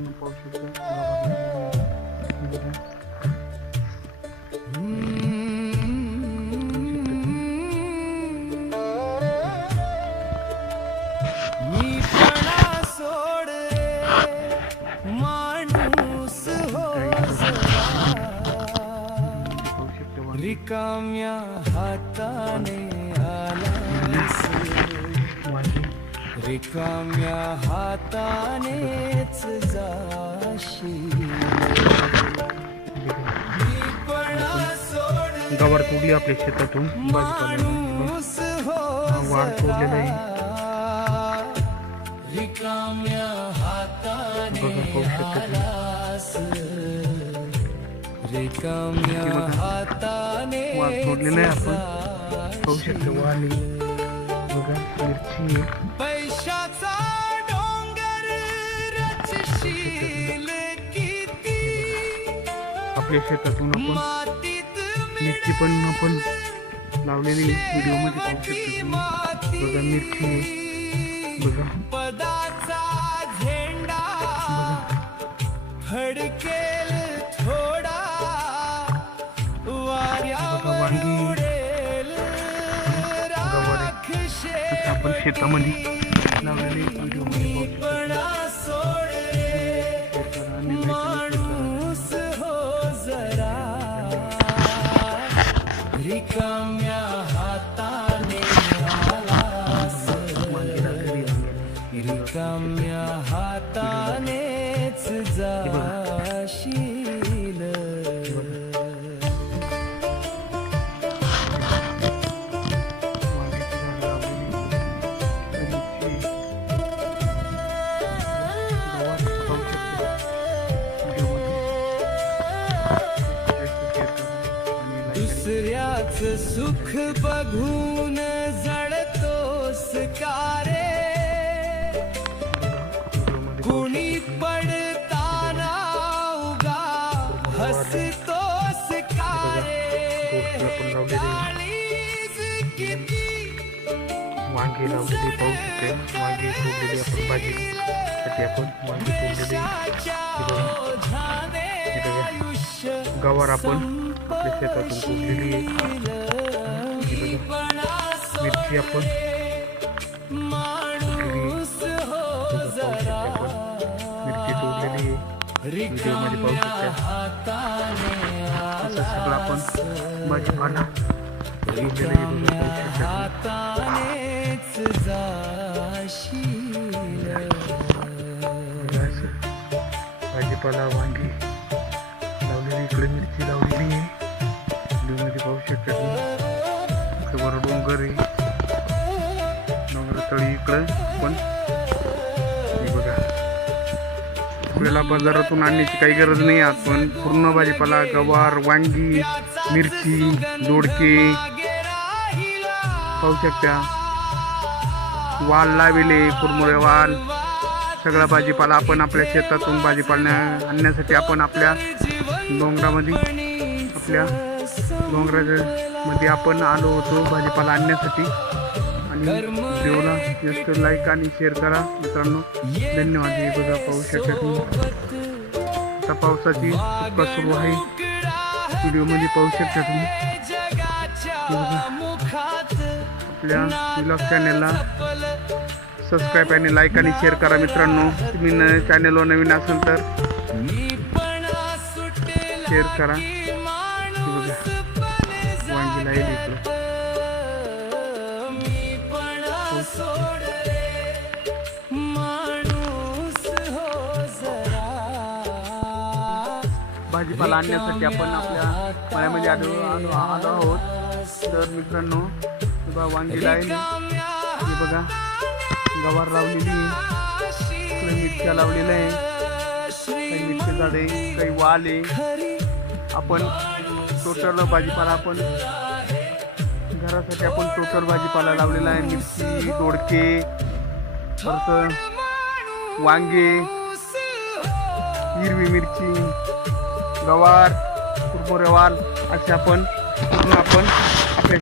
आपण पाहू शकतो रिकाम्या हाताने आलास, रिकाम्या हातानेच जाशील. गवार तोडली आपल्या शेतातून माणूस हो वाढ तोडलेलं आहे. रिकाम्या हाताने आलास, रिकाम्या हाताने वाढ तोडलेलं आहे. आपण पाहू शकतो वाढ बघा, मिरची आहे. पैशाचा डोंगर रचशील किती, आपल्या शेतातून आपण मातीत मिरची पण आपण लावलेली व्हिडिओ मध्ये पाहू शकतो तुम्ही. बघा मिरची आहे बघा, पदाचा झेंडा फडकेल थोडा, बघा वांगी उडेल गवार आहे. आपण शेतामध्ये लावलेले व्हिडिओ मध्ये पाहू शकतो. माणूस हो जरा, रिकाम्या हाताने आलास, रिकाम्या हातानेच जाशील. दुसऱ्याच सुख बघून जळतोस का रे, कुणी पडताना उगा हसतोस का रे, काळीज किती वांगी लावलेली पाहू शकते. वांगी तोडलेली आपण भाजीसाठी आपण वांगी तोडलेली. गवार आपण आपल्या शेतातून तोडलेली आहे. मिरची आपण मिरची तोडलेली आहे. व्हिडिओ मध्ये पाहू शकता. असं सगळं आपण भाजीपाला भाजीपाला वांगी लावलेली, इकडे मिरची लावलेली आहे. व्हिडिओमध्ये पाहू शकता तुम्ही. इकडे वर डोंगर आहे, डोंगर तळी इकडं पण हे बघा. आपल्याला बाजारातून आणण्याची काही गरज नाही. आपण पूर्ण भाजीपाला गवार, वांगी, मिरची, दोडके पाहू शकता. वाल लावले, कुरमुळे वाल, सगळा भाजीपाला आपण आपल्या शेतातून भाजीपाला आणण्यासाठी आपण आपल्या डोंगरामध्ये आपल्या डोंगरामध्ये आपण आलो होतो भाजीपाला आणण्यासाठी. आणि व्हिडिओला जास्त लाईक आणि शेअर करा मित्रांनो. धन्यवाद. हे बघा पाहू शकता तुम्ही. आता पावसाची सुरुवात सुरू आहे. व्हिडिओमध्ये पाहू शकता तुम्ही. आपल्या व्लॉग चॅनलला सबस्क्राईब आणि लाईक आणि शेअर करा मित्रांनो. तुम्ही चॅनलवर नवीन असेल तर शेअर करा. बघा वांगी लावली इकडे. भाजीपाला आणण्यासाठी आपण आपल्या मळ्यामध्ये आलो आहोत. तर मित्रांनो बघा वांगी लावली, हे बघा गवार लावलेली, इकडे मिरच्या लावलेल्या आहे, काही मिरची झाडे, काही वाल आहे. आपण टोटल भाजीपाला आपण घरासाठी आपण टोटल भाजीपाला लावलेला आहे. मिरची, दोडके, परत वांगे, हिरवी मिरची, गवार, कुरमुरे वाल असे आपण पूर्ण आपण